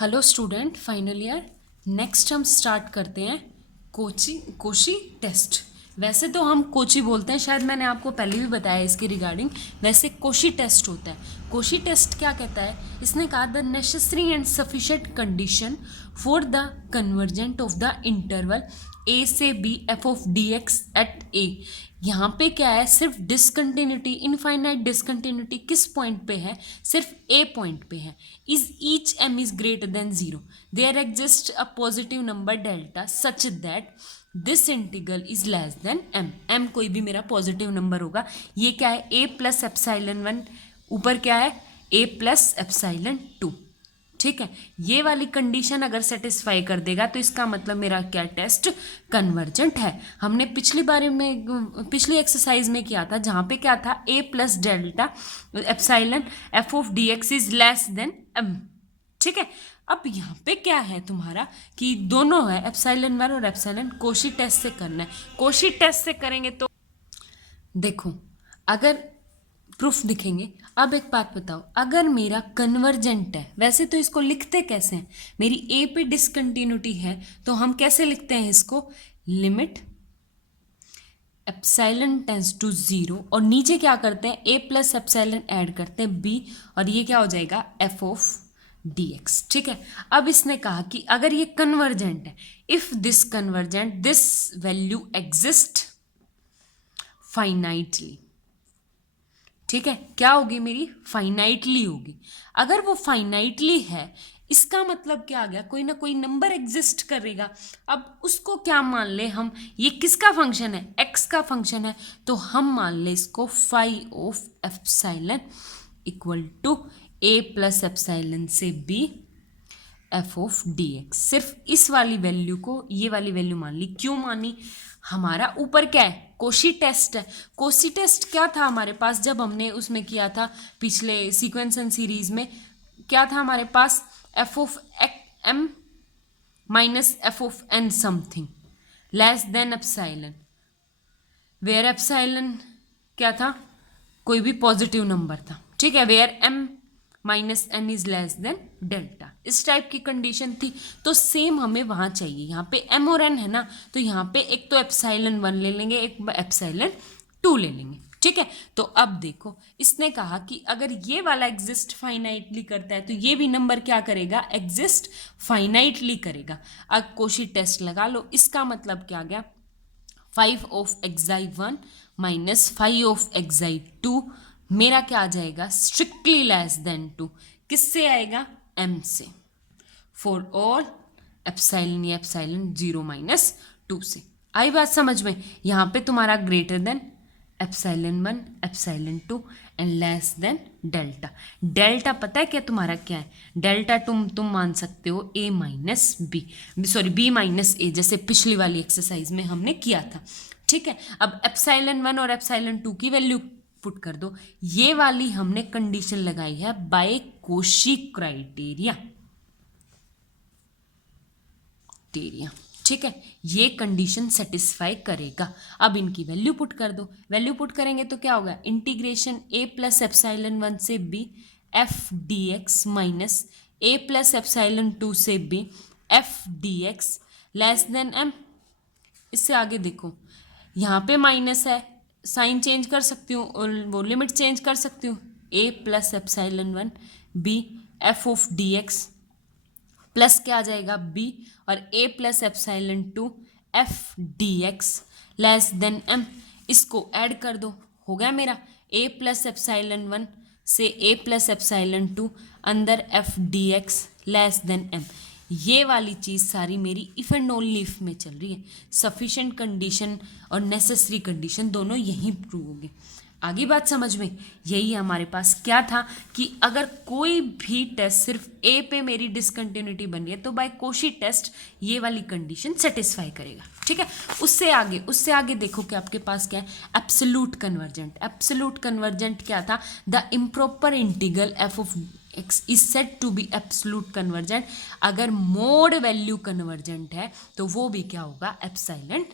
Hello student, final year. Next हम start करते हैं कोची टेस्ट। वैसे तो हम कोची बोलते हैं, शायद मैंने आपको पहले भी बताया इसके रिगार्डिंग। वैसे कोशी टेस्ट होता है। कोशी टेस्ट क्या कहता है? इसने कहा the necessary and sufficient condition for the convergent of the interval A से B F of D X at A. यहाँ पे क्या है? सिर्फ डिसकंटिन्यूटी, इनफाइनाइट डिसकंटिन्यूटी किस पॉइंट पे है? सिर्फ ए पॉइंट पे है। Is each M is greater than zero, there exist a positive number delta such that this integral is less than M. M कोई भी मेरा पॉजिटिव नंबर होगा। ये क्या है? ए प्लस एप्साइलन वन, ऊपर क्या है? ए प्लस एप्साइलन टू। ठीक है, ये वाली कंडीशन अगर सेटिस्फाई कर देगा तो इसका मतलब मेरा क्या टेस्ट कन्वर्जेंट है। हमने पिछली एक्सरसाइज में किया था, जहाँ पे क्या था? A plus delta epsilon F of D X is less than M. ठीक है, अब यहाँ पे क्या है तुम्हारा कि दोनों है, एप्साइलन वन और एप्साइलन। कोशी टेस्ट से करना है। कोशी टेस्ट से करेंगे तो देखो, अगर प्रूफ दिखेंगे। अब एक बात बताओ, अगर मेरा कन्वर्जेंट है, वैसे तो इसको लिखते कैसे हैं? मेरी ए पे डिसकंटिन्यूटी है तो हम कैसे लिखते हैं इसको? Limit epsilon tends to zero, और नीचे क्या करते हैं? ए प्लस एप्साइलन ऐड करते हैं बी, और ये क्या हो जाएगा? F of D x. ठीक है, अब इसने कहा कि अगर ये कन्वर्जेंट है, if this convergent this value exist finitely. ठीक है, क्या होगी? मेरी फाइनाइटली होगी। अगर वो फाइनाइटली है, इसका मतलब क्या आ गया? कोई ना कोई नंबर एग्जिस्ट करेगा। अब उसको क्या मान ले हम? ये किसका फंक्शन है? एक्स का फंक्शन है। तो हम मान ले इसको phi of epsilon equal to A plus epsilon से B F of D X. सिर्फ इस वाली वैल्यू को ये वाली वैल्यू मान ली। क्यों मानी? हमारा ऊपर क्या है? कोशी टेस्ट है। कोशी टेस्ट क्या था हमारे पास जब हमने उसमें किया था पिछले सीक्वेंस एंड सीरीज में? क्या था हमारे पास? F of M minus F of N something less than epsilon, where epsilon क्या था? कोई भी पॉजिटिव नंबर था। ठीक है, where M minus N is less than delta, इस टाइप की कंडीशन थी। तो सेम हमें वहाँ चाहिए। यहाँ पे एम और एन है ना, तो यहाँ पे एक तो एप्साइलन वन ले लेंगे, एक एप्साइलन टू ले लेंगे। ठीक है, तो अब देखो, इसने कहा कि अगर ये वाला एग्जिस्ट फाइनाइटली करता है तो ये भी नंबर क्या करेगा? एग्जिस्ट फाइनाइटली करेगा। अब कोशी टेस्ट लगा लो। इसका मतलब क्या गया? 5 of xi one minus 5 of xi two, मेरा क्या आ जाएगा? Strictly less than two. किससे आएगा? एम से। फॉर ऑल एप्साइलन या एप्साइलन जीरो माइनस टू से। आई बात समझ में? यहाँ पे तुम्हारा greater than epsilon one epsilon two and less than delta. Delta पता है क्या तुम्हारा क्या है? डेल्टा तुम मान सकते हो A minus B, sorry B minus A, जैसे पिछली वाली एक्सरसाइज में हमने किया था। ठीक है, अब एप्साइलन वन और एप्साइलन टू की वैल्यू पुट कर दो। ये वाली हमने कंडीशन लगाई है बाय कोशी क्राइटेरिया। ठीक है, ये कंडीशन सेटिस्फाई करेगा। अब इनकी वैल्यू पुट कर दो। वैल्यू पुट करेंगे तो क्या होगा? Integration A plus epsilon one से B F D X minus A plus epsilon two से B F D x less than M. इससे आगे देखो, यहाँ पे माइनस है, साइन चेंज कर सकती हूँ और वो लिमिट चेंज कर सकती हूँ। A plus epsilon one B F of D X plus क्या आ जाएगा? बी, और A plus epsilon two F D x less than M. इसको ऐड कर दो, हो गया मेरा ए प्लस एप्साइलन वन से ए प्लस एप्साइलन टू अंदर f D x less than m. ये वाली चीज़ सारी मेरी इफ एंड ओनली इफ में चल रही है। सफिशिएंट कंडीशन और नेसेसरी कंडीशन दोनों यहीं प्रूव होंगे। आगे बात समझ में? यही हमारे पास क्या था कि अगर कोई भी टेस्ट सिर्फ ए पे मेरी डिसकंटिन्यूटी बन रही है तो बाय कोशी टेस्ट ये वाली कंडीशन सेटिस्फाई करेगा। ठीक है, उससे आगे देखो कि आपके पास क्या है? Absolute convergent. एब्सोल्यूट कन्वर्जेंट क्या था? The improper integral f of x is said to be absolute convergent. अगर मोड वैल्यू कन्वर्जेंट है तो वो भी क्या होगा? एप्साइलन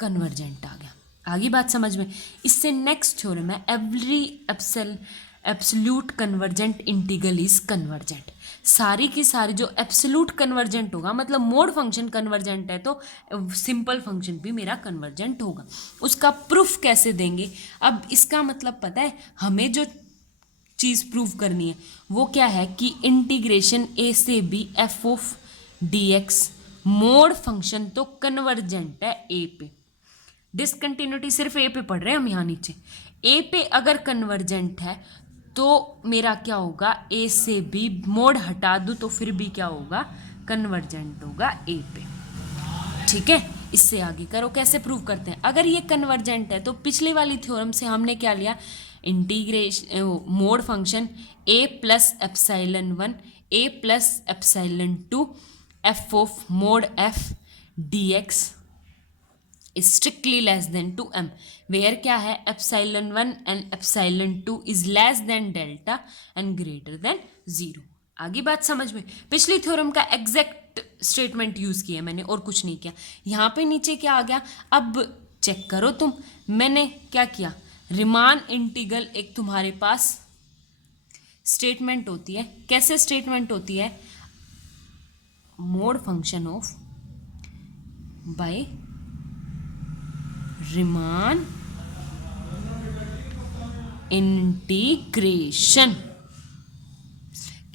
कन्वर्जेंट आ गया। आगे बात समझ में? इससे नेक्स्ट थ्योरम है every absolute convergent integral is convergent. सारी की सारी जो एब्सोल्यूट कन्वर्जेंट होगा, मतलब मोड फंक्शन कन्वर्जेंट है तो सिंपल फंक्शन भी मेरा कन्वर्जेंट होगा। उसका प्रूफ कैसे देंगे? अब इसका मतलब पता है, हमें जो चीज़ प्रूव करनी है वो क्या है कि इंटीग्रेशन ए से B F of D x mod function तो कन्वर्जेंट है ए पे। डिसकंटिन्यूटी सिर्फ ए पे पढ़ रहे हैं हम यहाँ नीचे। ए पे अगर कन्वर्जेंट है तो मेरा क्या होगा, ए से बी मोड हटा दूँ तो फिर भी क्या होगा, कन्वर्जेंट होगा ए पे। ठीक है, इससे आगे करो कैसे प्रूव करते हैं। अगर ये कन्वर्जेंट है तो पिछली वाली थ्योरम से हमने क्या लिया, integration mod function a plus epsilon 1 A plus epsilon 2 f of mod f D x strictly less than two m, where क्या है, epsilon 1 and epsilon 2 is less than delta and greater than 0। आगे बात समझ में? पिछली theorem का exact statement use किया मैंने और कुछ नहीं किया। यहाँ पे नीचे क्या आ गया, अब चेक करो तुम, मैंने क्या किया, रिमान इंटीग्रल एक तुम्हारे पास स्टेटमेंट होती है। कैसे स्टेटमेंट होती है, mod function of by Riemann integration,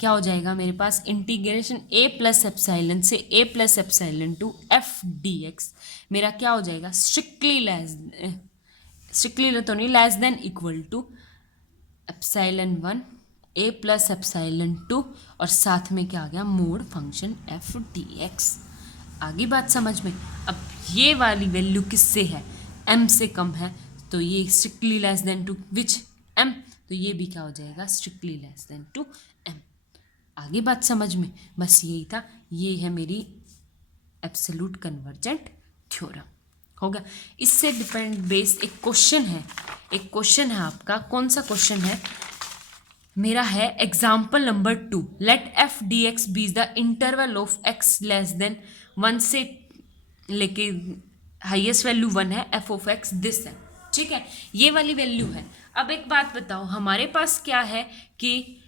क्या हो जाएगा मेरे पास, इंटीग्रेशन ए प्लस एप्साइलन से ए plus epsilon two F D X मेरा क्या हो जाएगा, स्ट्रिक्टली तो नहीं, less than equal to epsilon 1 A plus epsilon 2 और साथ में क्या आ गया, mod function F D X. आगे बात समझ में? अब ये वाली वैल्यू किससे है, m से कम है तो ये strictly less than two which m, तो ये भी क्या हो जाएगा, strictly less than two m। आगे बात समझ में? बस यही था, ये है मेरी एब्सोल्यूट कन्वर्जेंट थ्योरम। हो गया। इससे डिपेंड बेस्ड एक क्वेश्चन है, आपका। कौन सा क्वेश्चन है मेरा, है example number 2, let f D x be the interval of x less than 1 से लेके हाईएस्ट वैल्यू 1 है, एफ ऑफ एक्स दिस है। ठीक है, ये वाली वैल्यू है। अब एक बात बताओ, हमारे पास क्या है कि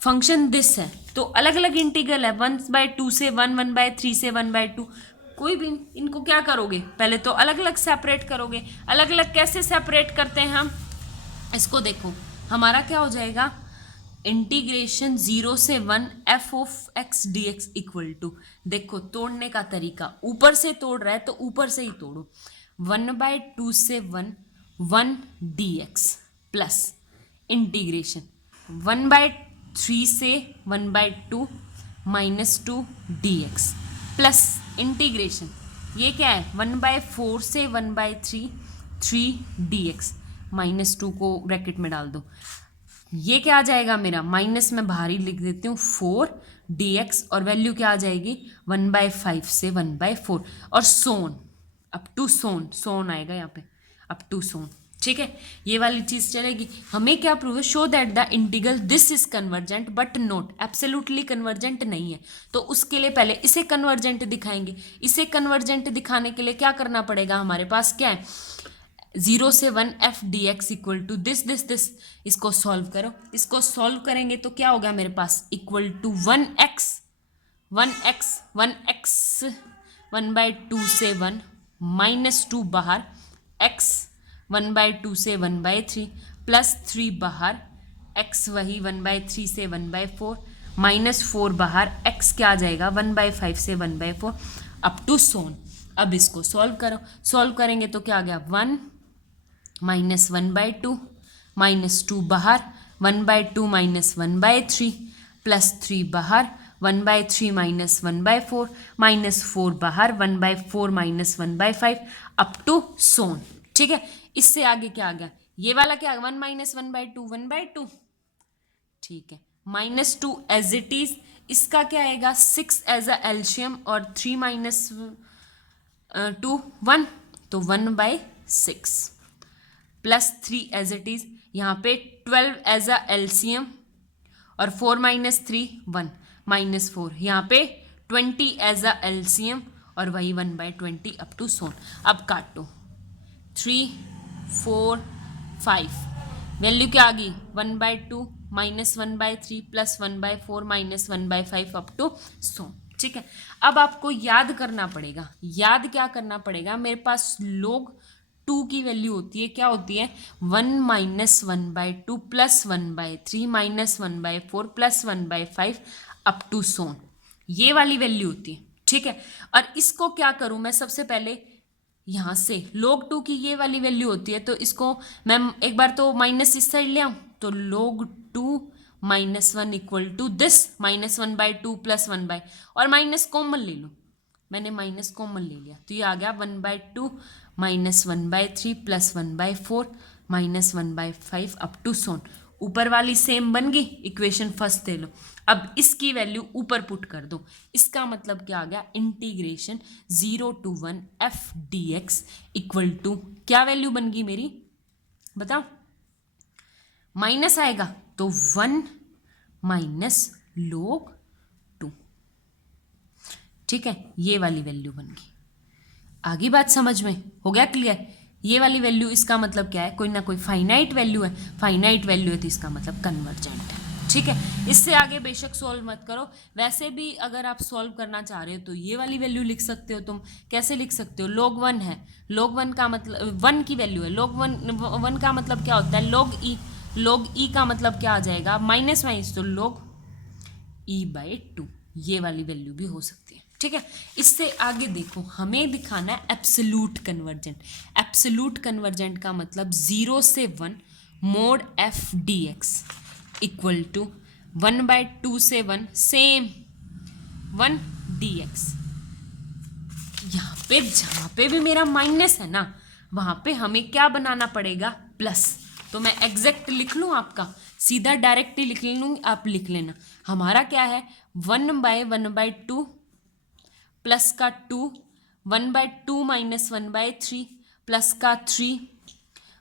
फंक्शन दिस है तो अलग अलग इंटीग्रल है, 1/2 से 1, 1/3 से 1/2। कोई भी इनको क्या करोगे, पहले तो अलग अलग सेपरेट करोगे। अलग अलग कैसे सेपरेट करते हैं हम, इसको देखो, हमारा क्या हो जाएगा, इंटीग्रेशन 0 से 1 f of x d x equal to, देखो तोड़ने का तरीका, ऊपर से तोड़ रहा है तो ऊपर से ही तोड़ो, 1/2 से 1 डी एक्स प्लस इंटीग्रेशन 1/3 से 1/2 -2 डी एक्स प्लस इंटीग्रेशन, ये क्या है, 1/4 से 1/3 3 डी एक्स, -2 को ब्रैकेट में डाल दो, ये क्या आ जाएगा मेरा, माइनस में बाहर ही लिख देती हूँ 4 डी एक्स और वैल्यू क्या आ जाएगी 1/5 से 1/4 और सोन अप टू सोन आएगा यहाँ पे, अप टू सोन। ठीक है, ये वाली चीज़ चलेगी। हमें क्या प्रूव है, show that the integral this is convergent but not absolutely convergent नहीं है। तो उसके लिए पहले इसे कन्वर्जेंट दिखाएंगे। इसे कन्वर्जेंट दिखाने के लिए क्या करना पड़ेगा, हमारे पास क्या है, 0 से 1 f D x equal to this. इसको सॉल्व करो, इसको सॉल्व करेंगे तो क्या होगा मेरे पास, इक्वल टू 1x 1/2 से 1 -2 बाहर, x 1/2 से 1/3 प्लस 3 बाहर, x वही 1/3 से 1/4 -4 बाहर, x क्या आ जाएगा 1/5 से 1/4 अप टू सोन। अब इसको सॉल्व करो, सॉल्व करेंगे तो क्या आ गया 1 -1/2 -2 बाहर, 1/2 -1/3 प्लस 3 बाहर, 1/3 -1/4 -4 बाहर, 1/4 -1/5 अप टू सोन। ठीक है, इससे आगे क्या आ गया, ये वाला क्या, 1 -1/2 1/2। ठीक है, -2 एज इट इज, इसका क्या आएगा 6 एज अ एल्शियम और 3 - 2 1, तो 1/6 प्लस 3 एज इट इज, यहाँ पे 12 एज अ एलसीएम और 4 - 3 1 -4, यहाँ पे 20 एज अ एलसीएम और वही 1/20 अप टू सोन। अब काटो 3 4 5 वैल्यू क्या आ गई 1/2 -1/3 +1/4 -1/5 अप टू सो। ठीक है, अब आपको याद करना पड़ेगा, याद क्या करना पड़ेगा, मेरे पास log 2 की वैल्यू होती है, क्या होती है 1 -1/2 +1/3 -1/4 +1/5 अप टू सोन, ये वाली वैल्यू होती है। ठीक है, और इसको क्या करूं मैं, सबसे पहले यहां से log 2 की ये वाली वैल्यू होती है, तो इसको मैं एक बार तो माइनस इस साइड ले आऊं, तो log 2 -1 इक्वल टू दिस -1/2 +1/, और माइनस कॉमन ले लो, मैंने माइनस कॉमन ले लिया, तो ये आ गया 1/2 -1/3 +1/4 -1/5 अप टू सोन। ऊपर वाली सेम बन गई, इक्वेशन फर्स्ट दे लो, अब इसकी वैल्यू ऊपर पुट कर दो, इसका मतलब क्या आ गया, integration 0 to 1 f dx equal to क्या वैल्यू बन गई मेरी, बताओ, माइनस आएगा तो 1 माइनस log 2। ठीक है, ये वाली वैल्यू बन गई, आगे बात समझ में हो गया क्लियर। ये वाली वैल्यू इसका मतलब क्या है, कोई ना कोई फाइनाइट वैल्यू है, फाइनाइट वैल्यू है तो इसका मतलब कन्वर्जेंट है। ठीक है, इससे आगे बेशक सॉल्व मत करो, वैसे भी अगर आप सॉल्व करना चाह रहे हो तो ये वाली वैल्यू लिख सकते हो, तुम कैसे लिख सकते हो, log 1 है, log 1 का मतलब 1 की वैल्यू है, log 1 का मतलब क्या होता है log e का मतलब क्या आ जाएगा, माइनस माइनस, तो log e/2, ये वाली वैल्यू भी हो सकती है। ठीक है, इससे आगे देखो, हमें दिखाना है एब्सोल्यूट कन्वर्जेंट। एब्सोल्यूट कन्वर्जेंट का मतलब 0 से 1 mod f dx equal to 1/2 से 1 सेम 1 dx। जहाँ पे भी मेरा माइनस है ना, वहाँ पे हमें क्या बनाना पड़ेगा, प्लस। तो मैं एग्जैक्ट लिख लूँ, आपका सीधा डायरेक्टली लिख लूँगी, आप लिख लेना। हमारा क्या है 1/1/2 प्लस का 2, 1/2 माइनस 1/3 प्लस का 3,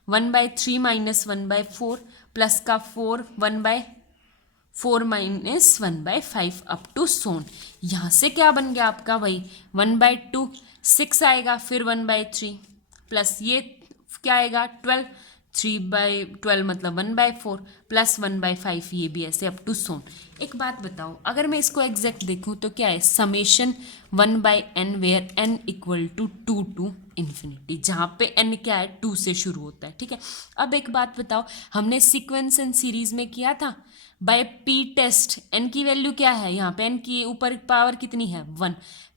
1/3 माइनस 1/4 प्लस का 4, 1/4 माइनस 1/5 अप टू सोन। यहाँ से क्या बन गया आपका, वही 1/2 6 आएगा, फिर 1/3 प्लस ये क्या आएगा 12, 3/12 मतलब 1/4 प्लस 1/5, ये भी ऐसे अप टू सोन। एक बात बताओ, अगर मैं इसको एग्जैक्ट देखूँ तो क्या है, summation 1/n where n equal to 2 to infinity, जहाँ पे n क्या है 2 से शुरू होता है। ठीक है, अब एक बात बताओ, हमने सीक्वेंस एंड सीरीज में किया था बाय पी टेस्ट, n की वैल्यू क्या है, यहाँ पे n की ऊपर पावर कितनी है 1,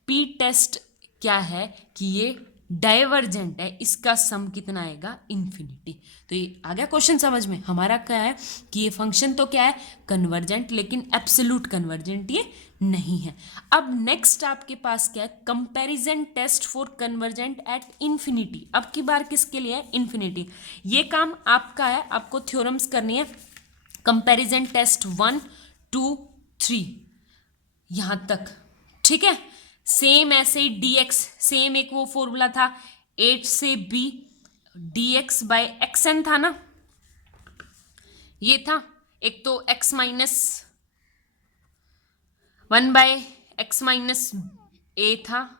पी टेस्ट क्या है कि ये डाइवर्जेंट है, इसका सम कितना आएगा इन्फिनिटी। तो ये आ गया क्वेश्चन समझ में, हमारा क्या है कि ये फंक्शन तो क्या है कन्वर्जेंट, लेकिन एब्सोल्यूट कन्वर्जेंट ये नहीं है। अब नेक्स्ट आपके पास क्या है, comparison test for convergent at infinity. अब की बार किसके लिए है, इन्फिनिटी। ये काम आपका है, आपको थ्योरम्स करनी है, कंपैरिजन टेस्ट 1 2 3 यहां तक। ठीक है, सेम ऐसे ही dx, सेम एक वो फॉर्मूला था 8 से b dx बाय xn था ना, ये था एक तो x माइनस 1/x-a था,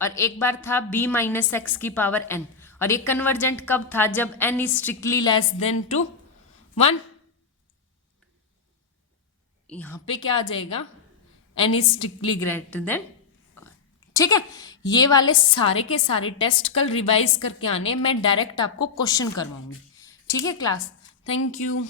और एक बार था b माइनस एक्स की पावर n, और ये कन्वर्जेंट कब था, जब n is strictly less than to 1। यहां पे क्या आ जाएगा, n is strictly greater than. ठीक है, ये वाले सारे के सारे टेस्ट कल रिवाइज करके आने, मैं डायरेक्ट आपको क्वेश्चन करवाऊंगी। ठीक है क्लास, थैंक यू।